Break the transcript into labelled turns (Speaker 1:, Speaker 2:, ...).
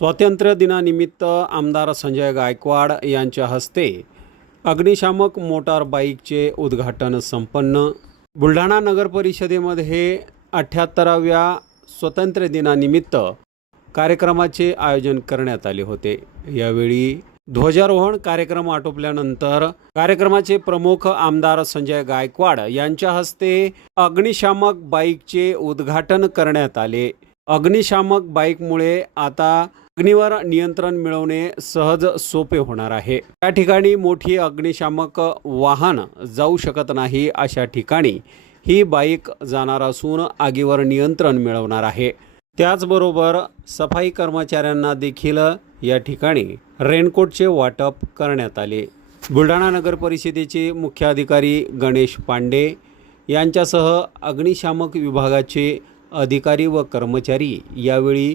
Speaker 1: स्वातंत्र्य दिनानिमित्त आमदार संजय गायकवाड यांच्या हस्ते अग्निशामक मोटार बाईकचे उद्घाटन संपन्न. बुलढाणा नगर परिषदेमध्ये अठ्ठ्याहत्तराव्या स्वातंत्र्य दिनानिमित्त कार्यक्रमाचे आयोजन करण्यात आले होते. यावेळी ध्वजारोहण कार्यक्रम आटोपल्यानंतर कार्यक्रमाचे प्रमुख आमदार संजय गायकवाड यांच्या हस्ते अग्निशामक बाईकचे उद्घाटन करण्यात आले. अग्निशामक बाईकमुळे आता अग्नीवर नियंत्रण मिळवणे सहज सोपे होणार आहे. त्या ठिकाणी मोठी अग्निशामक वाहन जाऊ शकत नाही अशा ठिकाणी ही बाईक जाणार असून आगीवर नियंत्रण मिळवणार आहे. त्याचबरोबर सफाई कर्मचाऱ्यांना देखील या ठिकाणी रेनकोटचे वाटप करण्यात आले. बुलढाणा नगर परिषदेचे मुख्य अधिकारी गणेश पांडे यांच्यासह अग्निशामक विभागाचे अधिकारी व कर्मचारी यावेळी